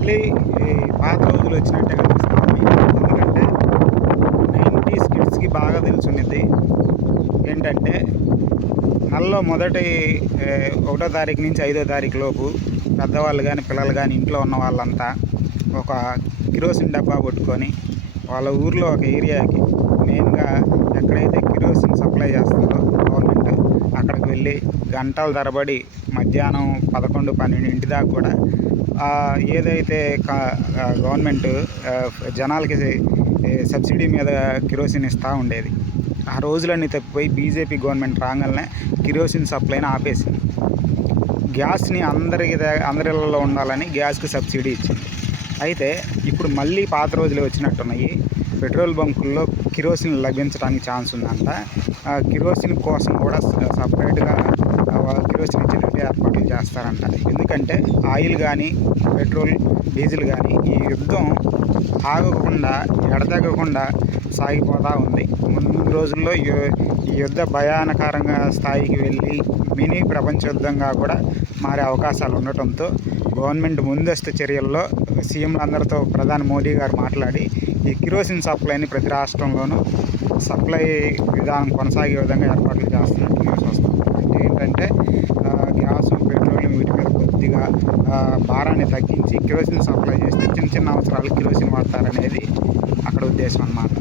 మళ్ళీ ఈ పాత రోజులు వచ్చినట్టే కనిపిస్తుంది. ఎందుకంటే 90s కిడ్స్‌కి బాగా తెలిసుండిద్ది. ఏంటంటే నెలలో మొదటి 1 తారీఖు నుంచి 5 తారీఖు లోపు పెద్దవాళ్ళు కానీ, పిల్లలు కానీ, ఇంట్లో ఉన్న వాళ్ళంతా ఒక కిరోసిన్ డబ్బా పట్టుకొని వాళ్ళ ఊర్లో ఒక ఏరియాకి మెయిన్‌గా ఎక్కడైతే కిరోసిన్ సప్లై చేస్తుందో గవర్నమెంట్ అక్కడికి వెళ్ళి గంటల తరబడి మధ్యాహ్నం 11, 12 దాకా కూడా ఏదైతే గవర్నమెంట్ జనాలకి సబ్సిడీ మీద కిరోసిన్ ఇస్తూ ఉండేది. ఆ రోజులన్నీ తప్పిపోయి బీజేపీ గవర్నమెంట్ రాగానే కిరోసిన్ సప్లైని ఆపేసింది. గ్యాస్ని అందరిళ్ళలో ఉండాలని గ్యాస్కి సబ్సిడీ ఇచ్చింది. అయితే ఇప్పుడు మళ్ళీ పాత రోజులు వచ్చినట్టున్నాయి. పెట్రోల్ బంకుల్లో కిరోసిన్ లభించడానికి ఛాన్స్ ఉందంట. కిరోసిన్ కోసం కూడా సపరేట్గా కిరోసిన్ ఇచ్చేటట్టు ఏర్పాట్లు చేస్తారంట. ఎందుకంటే ఆయిల్ కానీ, పెట్రోల్, డీజిల్ కానీ ఈ యుద్ధం ఆగకుండా ఎడతెగకుండా సాగిపోతూ ఉంది. ముందు రోజుల్లో ఈ యుద్ధ భయానకరంగా స్థాయికి వెళ్ళి మినీ ప్రపంచ యుద్ధంగా కూడా మారే అవకాశాలు ఉండటంతో గవర్నమెంట్ ముందస్తు చర్యల్లో సీఎంలందరితో ప్రధాని మోడీ గారు మాట్లాడి ఈ కిరోసిన్ సప్లైని ప్రతి రాష్ట్రంలోనూ సప్లై విధానం కొనసాగే విధంగా ఏర్పాట్లు చేస్తున్నట్టు న్యూస్ వస్తుంది. అంటే ఏంటంటే గ్యాసు, పెట్రోలియం వీటి మీద కొద్దిగా భారాన్ని తగ్గించి కిరోసిన్ సప్లై చేస్తే చిన్న చిన్న అవసరాలు కిరోసిన్ వాడతారనేది అక్కడ ఉద్దేశం అన్నమాట.